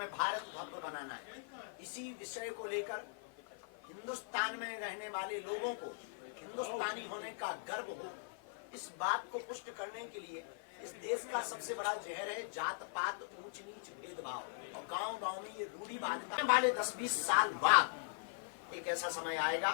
हमें भारत भव्य बनाना है। इसी विषय को लेकर हिंदुस्तान में रहने वाले लोगों को हिंदुस्तानी होने का गर्व हो, इस बात को पुष्ट करने के लिए इस देश का सबसे बड़ा जहर है जात पात, ऊंच नीच, भेदभाव। और गांव गांव में ये रूढ़िवादिता वाले 10-20 साल बाद एक ऐसा समय आएगा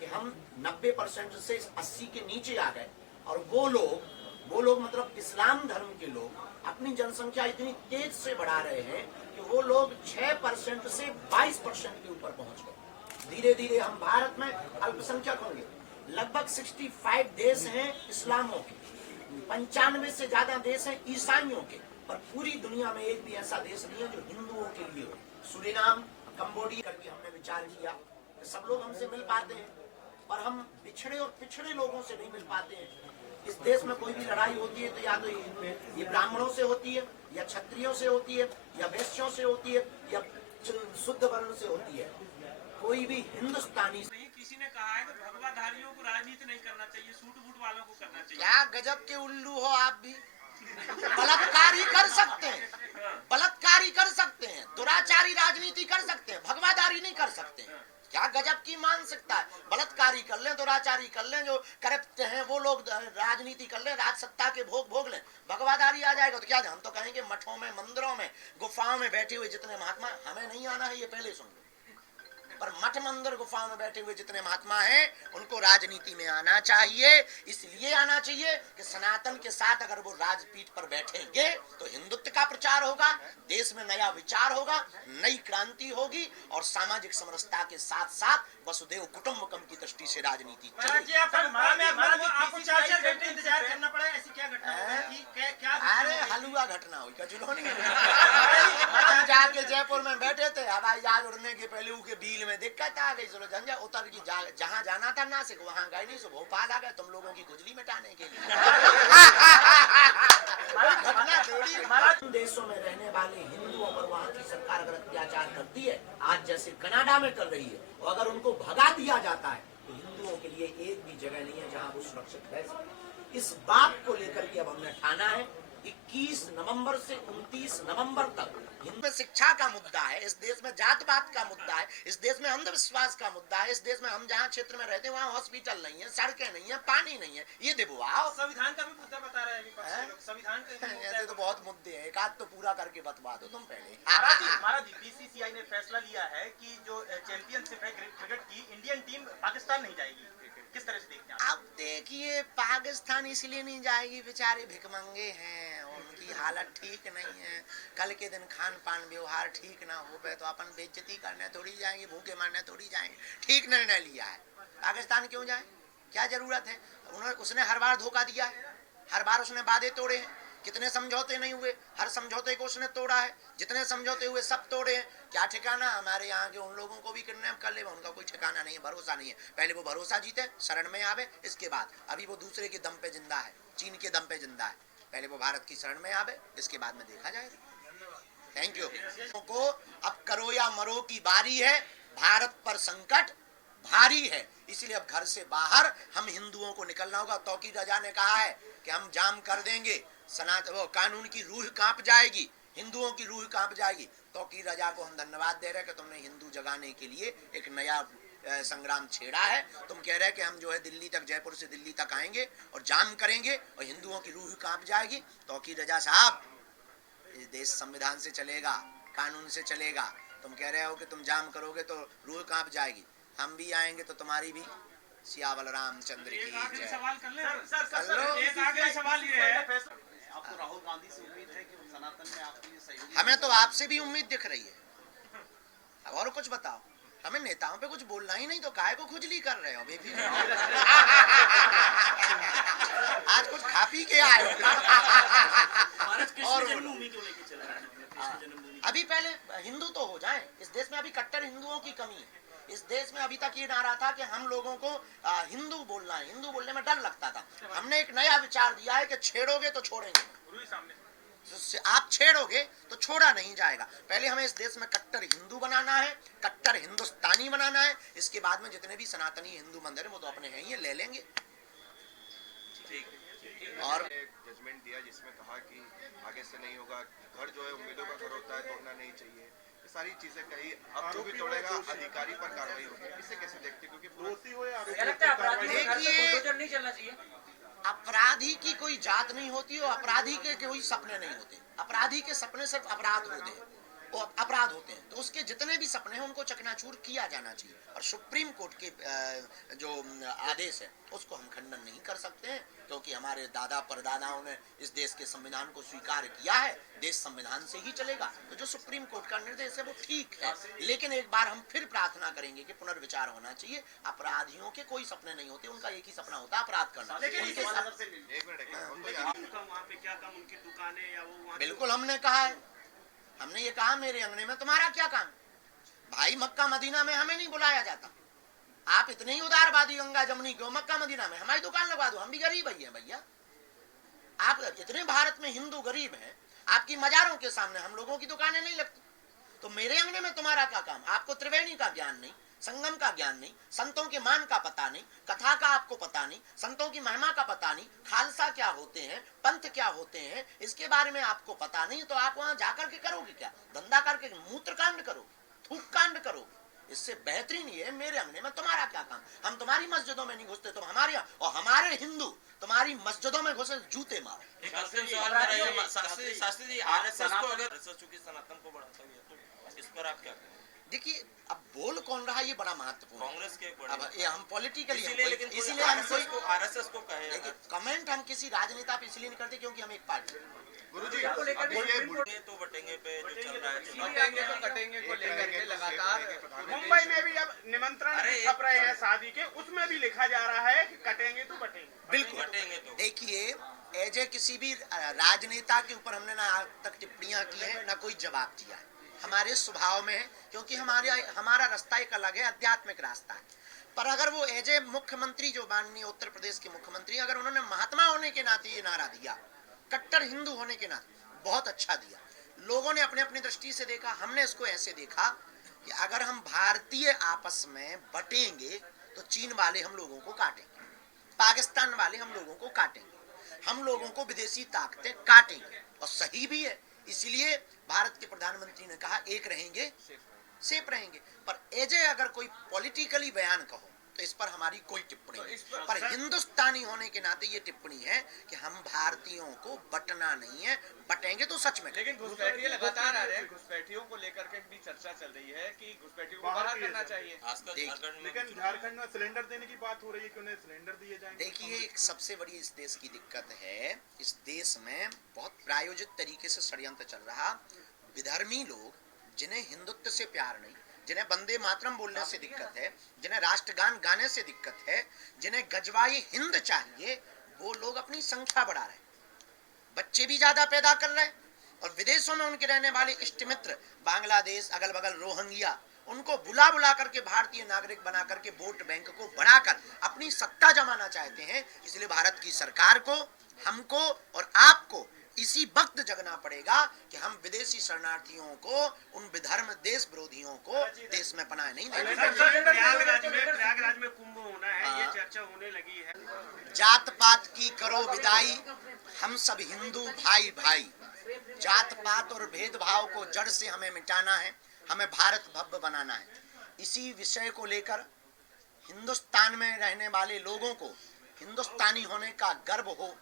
कि हम 90% से 80 के नीचे आ गए, और वो लोग मतलब इस्लाम धर्म के लोग अपनी जनसंख्या इतनी तेज से बढ़ा रहे हैं कि वो लोग 6% से 22% के ऊपर पहुंच गए। धीरे धीरे हम भारत में अल्पसंख्यक होंगे। लगभग 65 देश हैं इस्लामों के, 95 से ज्यादा देश हैं ईसाइयों के, पर पूरी दुनिया में एक भी ऐसा देश नहीं है जो हिंदुओं के लिए हो। सूरीनाम, कंबोडिया करके हमने विचार किया कि सब लोग हमसे मिल पाते हैं, पर हम बिछड़े और पिछड़े लोगों से नहीं मिल पाते हैं। इस देश में कोई भी लड़ाई होती है तो या तो ये ब्राह्मणों से होती है, या क्षत्रियों से होती है, या वैश्यों से होती है, या शुद्ध वर्ण से होती है। कोई भी हिंदुस्तानी नहीं, किसी ने कहा है कि भगवाधारियों को राजनीति नहीं करना चाहिए, सूट बूट वालों को करना चाहिए। क्या गजब के उल्लू हो आप भी। बलात्कारी कर सकते हैं, बलात्कारी कर सकते हैं, दुराचारी राजनीति कर सकते हैं, भगवाधारी नहीं कर सकते हैं। क्या गजब की मानसिकता है। बलात्कारी कर लें, दुराचारी कर लें, जो करप्ट हैं वो लोग राजनीति कर लें, राज सत्ता के भोग लें, भगवाधारी आ जाएगा तो क्या। हम तो कहेंगे मठों में, मंदिरों में, गुफाओं में बैठे हुए जितने महात्मा, हमें नहीं आना है ये पहले सुन लो, पर मठ मंदिर गुफाओं में बैठे हुए जितने महात्मा हैं उनको राजनीति में आना चाहिए। इसलिए आना चाहिए कि सनातन के साथ अगर वो राजपीठ पर बैठेंगे तो हिंदुत्व का प्रचार होगा, देश में नया विचार होगा, नई क्रांति होगी, और सामाजिक समरसता के साथ साथ वसुदेव कुटुंबकम की दृष्टि से राजनीति चलेगी। अरे हलुआ घटना हुई, कचुलो नहीं हम जाके जयपुर में बैठे थे, हवाई जहाज उड़ने के पहले के बील में दिक्कत आ गई, चलो झंझा उतर की जहाँ जाना था नासिक वहाँ गए नहीं, सो भोपाल आ गए तुम लोगों की खुजली मिटाने के लिए। घटना थोड़ी। देशों में रहने वाले हिंदुओं पर वहाँ की सरकार अगर अत्याचार करती है, आज जैसे कनाडा में कर रही है, और अगर उनको भगा दिया जाता है तो हिंदुओं के लिए एक भी जगह नहीं है जहाँ वो सुरक्षित रह सके। इस बात को लेकर के अब हमने ठाना है 21 नवंबर से 29 नवंबर तक हिंदू शिक्षा का मुद्दा है, इस देश में जात पात का मुद्दा है, इस देश में अंधविश्वास का मुद्दा है, इस देश में हम जहाँ क्षेत्र में रहते हैं वहाँ हॉस्पिटल नहीं है, सड़कें नहीं है, पानी नहीं है, ये दिलवाओ। संविधान का भी मुद्दा बता रहे हैं संविधान का ऐसे तो बहुत मुद्दे हैं, एक आध तो पूरा करके बतवा दो तुम पहले। महाराज जी, बीसीसीआई ने फैसला लिया है कि जो चैंपियनशिप है क्रिकेट की, इंडियन टीम पाकिस्तान नहीं जाएगी, किस तरह से देखते हैं? अब देखिए, पाकिस्तान इसलिए नहीं जाएगी, बेचारे भिखमंगे हैं, उनकी हालत ठीक नहीं है, कल के दिन खान पान व्यवहार ठीक ना हो पे तो अपन बेइज्जती करने थोड़ी जाएंगे, भूखे मारने थोड़ी जाएंगे। ठीक निर्णय लिया है, पाकिस्तान क्यों जाए, क्या जरूरत है। उसने हर बार धोखा दिया है, हर बार उसने वादे तोड़े हैं, कितने समझौते नहीं हुए, हर समझौते को उसने तोड़ा है, जितने समझौते हुए सब तोड़े हैं। क्या ठिकाना हमारे यहाँ के उन लोगों को भी किडनैप कर ले, उनका कोई ठिकाना नहीं है, भरोसा नहीं है। पहले वो भरोसा जीते, शरण में आवे, इसके बाद अभी वो दूसरे के दम पे जिंदा है, चीन के दम पे जिंदा है, पहले वो भारत की शरण में आवे, इसके बाद में देखा जाएगा। Thank you. को अब करो या मरो की बारी है, भारत पर संकट भारी है, इसलिए अब घर से बाहर हम हिंदुओं को निकलना होगा। तौकीर रजा ने कहा है कि हम जाम कर देंगे, वो कानून की रूह कांप जाएगी, हिंदुओं की रूह कांप जाएगी। तौकीर रजा को हम धन्यवाद दे रहे हैं कि तुमने हिंदू जगाने के लिए एक नया संग्राम छेड़ा है। तुम कह रहे हैं कि हम जो है दिल्ली तक, जयपुर से दिल्ली तक आएंगे और जाम करेंगे और हिंदुओं की रूह कांप जाएगी। तौकीर रजा साहब, ये देश संविधान से चलेगा, कानून से चलेगा। तुम कह रहे हो कि तुम जाम करोगे तो रूह कांप जाएगी, हम भी आएंगे तो तुम्हारी भी। सियावल रामचंद्र की जय। सवाल कर ले सर, एक आखिरी सवाल ये है, आपको राहुल गांधी से उम्मीद है कि सनातन में आपके लिए सहयोग? हमें तो आपसे भी उम्मीद दिख रही है, अब और कुछ बताओ। हमें नेताओं पे कुछ बोलना ही नहीं तो काहे को खुजली कर रहे हो बेफिक्र। आज कुछ खा पी के आए हो। और अभी पहले हिंदू तो हो जाए, इस देश में अभी कट्टर हिंदुओं की कमी है। इस देश में अभी तक ये नारा था कि हम लोगों को हिंदू बोलना है, हिंदू बोलने में डर लगता था। हमने एक नया विचार दिया है कि छेड़ोगे तो छोड़ेंगे, आप छेड़ोगे तो छोड़ा नहीं जाएगा। पहले हमें इस देश में कट्टर हिंदू बनाना है, कट्टर हिंदुस्तानी बनाना है, इसके बाद में जितने भी सनातनी हिंदू मंदिर है वो तो अपने हैं, ये ले लेंगे। और जजमेंट दिया जिसमें कहा कि आगे से नहीं होगा, घर जो है उम्मीदों का घर होता है, तोड़ना नहीं चाहिए। सारी चीजें कही, अब जो भी तोड़ेगा अधिकारी पर कार्रवाई होगी, इसे कैसे देखते हैं? क्योंकि दोषी हो या क्या लगता है अपराधियों के घर पे देखिए, बुलडोजर नहीं चलना चाहिए? अपराधी की कोई जात नहीं होती और अपराधी के कोई सपने नहीं होते। अपराधी के सपने सिर्फ अपराध होते हैं, वो अपराध होते हैं। तो उसके जितने भी सपने हैं उनको चकनाचूर किया जाना चाहिए। और सुप्रीम कोर्ट के जो आदेश है उसको हम खंडन नहीं कर सकते हैं, क्योंकि हमारे दादा परदादाओं ने इस देश के संविधान को स्वीकार किया है। देश संविधान से ही चलेगा। तो जो सुप्रीम कोर्ट का निर्देश है वो ठीक है, लेकिन एक बार हम फिर प्रार्थना करेंगे कि पुनर्विचार होना चाहिए। अपराधियों के कोई सपने नहीं होते, उनका एक ही सपना होता है अपराध करना। उनके वहाँ पे क्या काम, उनकी दुकानें या वो वहाँ बिल्कुल हमने कहा है, हमने ये कहा मेरे अंगने में तुम्हारा क्या काम भाई। मक्का मदीना में हमें नहीं बुलाया जाता। आप इतने ही उदारवादी गंगा जमुनी क्यों मक्का मदीना में हमारी दुकान लगवा दो, हम भी गरीब ही हैं भैया। आप इतने भारत में हिंदू गरीब हैं, आपकी मजारों के सामने हम लोगों की दुकानें नहीं लगती। तो मेरे अंगने में तुम्हारा क्या काम। आपको त्रिवेणी का ज्ञान नहीं, संगम का ज्ञान नहीं, संतों के मान का पता नहीं, कथा का आपको पता नहीं, संतों की महिमा का पता नहीं, खालसा क्या होते हैं, पंथ क्या होते हैं, इसके बारे में आपको पता नहीं। तो आप वहां जाकर के करोगे क्या? धंधा करके मूत्र कांड करोगे, थूक कांड करोगे। इससे बेहतरीन ये मेरे अंगने में तुम्हारा क्या काम। हम तुम्हारी मस्जिदों में नहीं घुसते, तुम हमारे यहाँ, और हमारे हिंदू तुम्हारी मस्जिदों में घुसे जूते मारो। एक अंतिम सवाल मेरा ये, शास्त्री जी, आरएसएस को अगर चूंकि सनातन को बढ़ाता हुआ तो इस पर आप क्या कहेंगे? देखिए, अब बोल कौन रहा है ये बड़ा महत्वपूर्ण है। कांग्रेस के अब ये हम पॉलिटिकली इसीलिए हम आरएसएस को कहे। देखिए, कमेंट हम किसी राजनेता पे इसलिए नहीं करते क्योंकि हम एक पार्टी। गुरुजी, ये तो बटेंगे पे जो चल रहा है, बटेंगे तो कटेंगे को लेकर के लगातार मुंबई में भी अब निमंत्रण छप रहे हैं शादी के, उसमें भी लिखा जा रहा है कि कटेंगे तो बटेंगे। बिल्कुल बटेंगे तो देखिए, एज ए किसी भी राजनेता के ऊपर हमने ना आज तक टिप्पणियां की है, ना कोई जवाब दिया है। हमारे स्वभाव में है, क्योंकि हमारा रास्ता एक अलग है, आध्यात्मिक रास्ता है। पर अगर वो एज ए मुख्यमंत्री, जो माननीय उत्तर प्रदेश के मुख्यमंत्री, अगर उन्होंने महात्मा होने के नाते ये नारा दिया, कट्टर हिंदू होने के नाते, बहुत अच्छा दिया। लोगों ने अपने अपनी दृष्टि से देखा, हमने इसको ऐसे देखा कि अगर हम भारतीय आपस में बटेंगे तो चीन वाले हम लोगों को काटेंगे, पाकिस्तान वाले हम लोगों को काटेंगे, हम लोगों को विदेशी ताकतें काटेंगे। और सही भी है, इसलिए भारत के प्रधानमंत्री ने कहा एक रहेंगे सेफ रहेंगे। पर एजे अगर कोई पॉलिटिकली बयान कहो तो इस पर हमारी कोई टिप्पणी नहीं। पर हिंदुस्तानी होने के नाते ये टिप्पणी है कि हम भारतीयों को बटना नहीं है, बटेंगे तो सच में। लेकिन घुसपैठिए लगातार आ रहे हैं, घुसपैठियों को लेकर के भी चर्चा चल रही है कि घुसपैठियों को बाहर करना चाहिए। लेकिन झारखंड में सिलेंडर देने की बात हो रही है कि उन्हें सिलेंडर दिए जाएंगे। देखिए, एक सबसे बड़ी इस देश की दिक्कत है, इस देश में बहुत प्रायोजित तरीके से षड्यंत्र चल रहा। विधर्मी लोग, जिन्हें हिंदुत्व से प्यार नहीं, जिन्हें वंदे मातरम बोलने से दिक्कत है, जिन्हें राष्ट्रगान गाने से दिक्कत है, जिन्हें गजवाई हिंद चाहिए, वो लोग अपनी संख्या बढ़ा रहे हैं, बच्चे भी ज्यादा पैदा कर रहे हैं। और विदेशों में उनके रहने वाले इष्ट मित्र, बांग्लादेश, अगल बगल रोहिंग्या, उनको बुला बुला करके भारतीय नागरिक बना करके वोट बैंक को बढ़ाकर अपनी सत्ता जमाना चाहते हैं। इसलिए भारत की सरकार को, हमको और आपको इसी वक्त जगना पड़ेगा कि हम विदेशी शरणार्थियों को, उन विधर्म देश विरोधियों को देश में पनाह नहीं देंगे। प्रयागराज में कुंभ होना है, ये चर्चा होने लगी है। जात पात की करो विदाई, हम सब हिंदू भाई भाई। जात पात और भेदभाव को जड़ से हमें मिटाना है, हमें भारत भव्य बनाना है। इसी विषय को लेकर हिंदुस्तान में रहने वाले लोगों को हिंदुस्तानी होने का गर्व हो,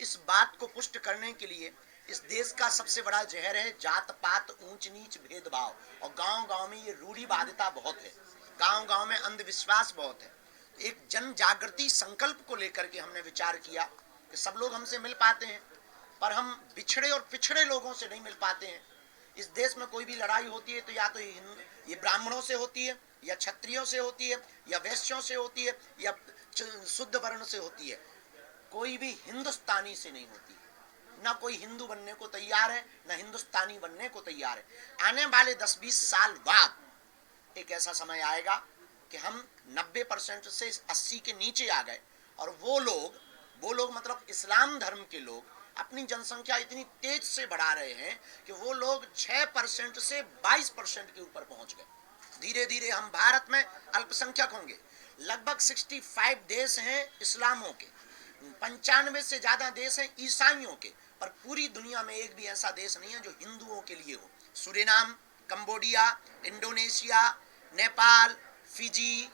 इस बात को पुष्ट करने के लिए इस देश का सबसे बड़ा जहर है जात पात, ऊंच नीच, भेदभाव। और गांव गांव में ये रूढ़िवादिता बहुत है, गांव गांव में अंधविश्वास बहुत है। एक जन जागृति संकल्प को लेकर के हमने विचार किया कि सब लोग हमसे मिल पाते हैं, पर हम बिछड़े और पिछड़े लोगों से नहीं मिल पाते हैं। इस देश में कोई भी लड़ाई होती है तो या तो ये ब्राह्मणों से होती है, या क्षत्रियों से होती है, या वैश्यों से होती है, या शुद्ध वर्ण से होती है। कोई भी हिंदुस्तानी से नहीं होती। ना कोई हिंदू बनने को तैयार है, ना हिंदुस्तानी बनने को तैयार है। आने वाले 10-20 साल बाद एक ऐसा समय आएगा कि हम 90% से 80 के नीचे आ गए, और वो लोग मतलब इस्लाम धर्म के लोग अपनी जनसंख्या इतनी तेज से बढ़ा रहे हैं कि वो लोग 6% से 22% के ऊपर पहुंच गए। धीरे धीरे हम भारत में अल्पसंख्यक होंगे। लगभग 65 देश हैं इस्लामों के, 95 से ज्यादा देश हैं ईसाइयों के, पर पूरी दुनिया में एक भी ऐसा देश नहीं है जो हिंदुओं के लिए हो। Suriname, Cambodia, Indonesia, Nepal, Fiji,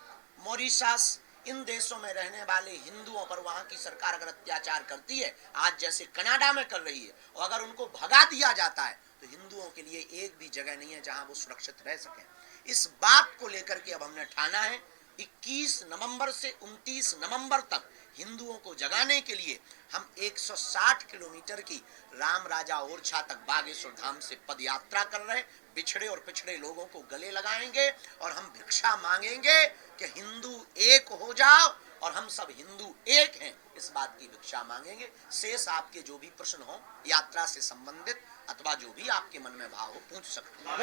Mauritius, इन देशों में रहने वाले हिंदुओं पर वहां की सरकार अगर अत्याचार करती है, आज जैसे कनाडा में कर रही है, और अगर उनको भगा दिया जाता है, तो हिंदुओं के लिए एक भी जगह नहीं है जहां वो सुरक्षित रह सके। इस बात को लेकर के अब हमने ठाना है 21 नवंबर से 29 नवंबर तक हिंदुओं को जगाने के लिए हम 160 किलोमीटर की राम राजा ओरछा तक बागेश्वर धाम से पद यात्रा कर रहे हैं। बिछड़े और पिछड़े लोगों को गले लगाएंगे और हम भिक्षा मांगेंगे कि हिंदू एक हो जाओ और हम सब हिंदू एक हैं, इस बात की भिक्षा मांगेंगे। शेष आपके जो भी प्रश्न हो यात्रा से संबंधित अथवा जो भी आपके मन में भाव हो पूछ सकते हैं।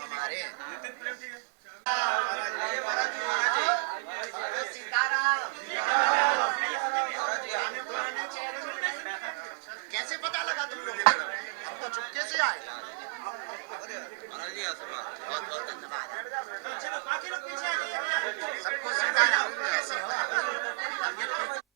हमारे कैसे पता लगा तुम लोग? हम तो चुपके से आए। महाराज जी आशीर्वाद। बहुत बहुत धन्यवाद। सबको सीताराम। कैसे हो?